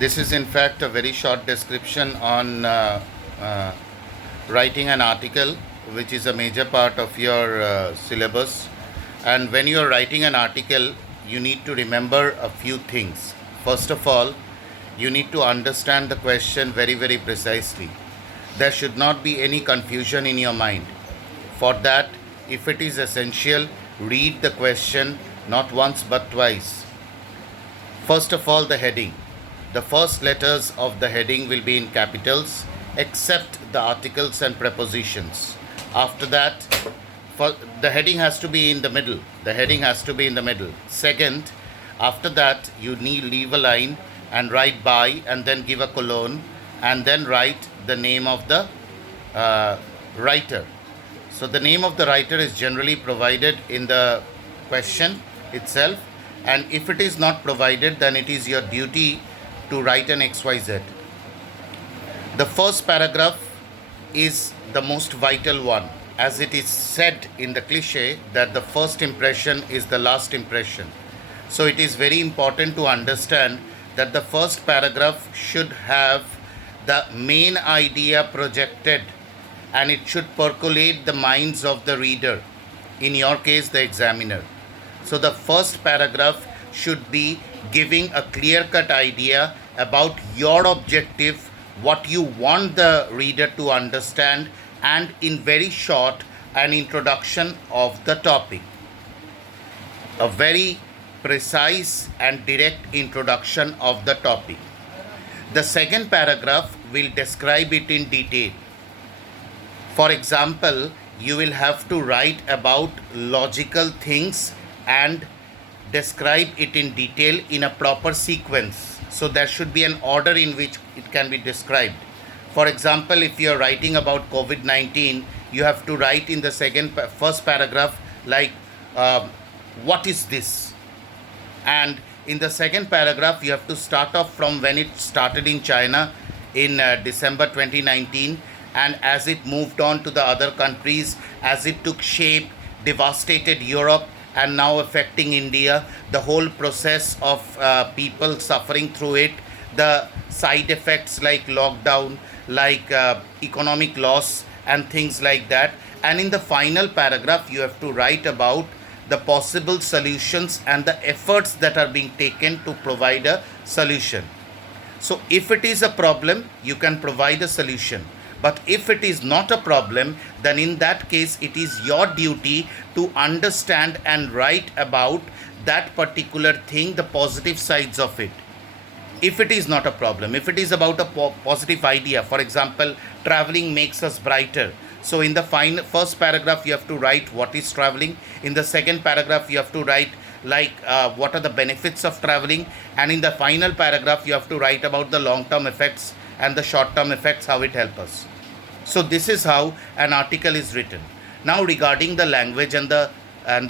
This is in fact a very short description on uh, writing an article, which is a major part of your syllabus. And when you are writing an article, you need to remember a few things. First of all, you need to understand the question very, very precisely. There should not be any confusion in your mind. For that, if it is essential, read the question not once but twice. First of all, the heading. The first letters of the heading will be in capitals, except the articles and prepositions. After that, the heading has to be in the middle. The heading has to be in the middle. Second, after that, you need leave a line and write by, and then give a colon, and then write the name of the writer. So the name of the writer is generally provided in the question itself, and if it is not provided, then it is your duty to write an XYZ. The first paragraph is the most vital one, as it is said in the cliche that the first impression is the last impression. So it is very important to understand that the first paragraph should have the main idea projected, and it should percolate the minds of the reader, in your case the examiner. So the first paragraph should be giving a clear-cut idea about your objective, what you want the reader to understand, and in very short, an introduction of the topic. A very precise and direct introduction of the topic. The second paragraph will describe it in detail. For example, you will have to write about logical things and describe it in detail in a proper sequence. So there should be an order in which it can be described. For example, if you are writing about COVID-19, you have to write in the first paragraph like, what is this? And in the second paragraph, you have to start off from when it started in China in December 2019, and as it moved on to the other countries, as it took shape, devastated Europe, and now affecting India, the whole process of people suffering through it, the side effects like lockdown, like economic loss, and things like that. And in the final paragraph, you have to write about the possible solutions and the efforts that are being taken to provide a solution. So if it is a problem, you can provide a solution. But if it is not a problem, then in that case, it is your duty to understand and write about that particular thing, the positive sides of it. If it is not a problem, if it is about a positive idea, for example, traveling makes us brighter. So in the first paragraph, you have to write what is traveling. In the second paragraph, you have to write like what are the benefits of traveling. And in the final paragraph, you have to write about the long-term effects and the short-term effects, how it helps us. So this is how an article is written. Now regarding the language and the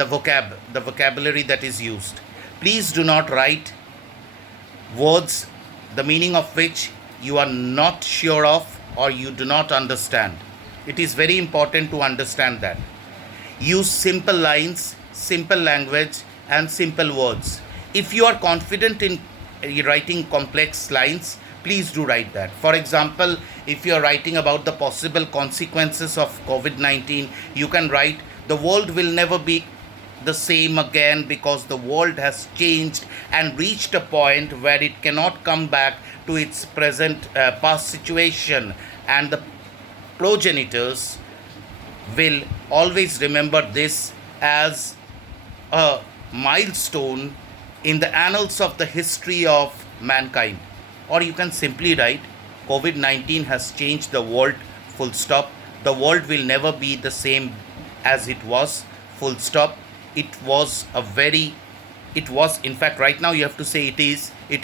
vocabulary that is used, please do not write words the meaning of which you are not sure of or you do not understand. It is very important to understand that. Use simple lines, simple language, and simple words. If you are confident in writing complex lines, please do write that. For example, if you are writing about the possible consequences of COVID-19, you can write, the world will never be the same again because the world has changed and reached a point where it cannot come back to its past situation, and the progenitors will always remember this as a milestone in the annals of the history of mankind. Or you can simply write, COVID-19 has changed the world, full stop. The world will never be the same as it was, full stop. It was, in fact, right now you have to say it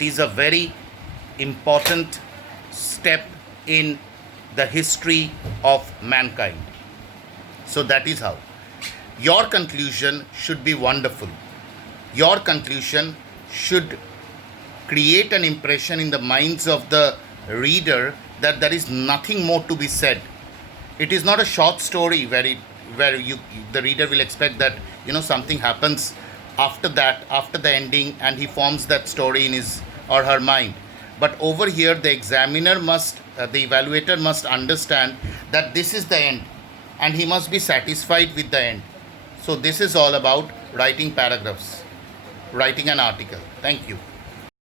is a very important step in the history of mankind. So that is how. Your conclusion should be wonderful. Your conclusion should create an impression in the minds of the reader that there is nothing more to be said. It is not a short story where the reader will expect that something happens after that, after the ending, and he forms that story in his or her mind. But over here, the examiner must, the evaluator must understand that this is the end, and he must be satisfied with the end. So this is all about writing paragraphs, writing an article. Thank you.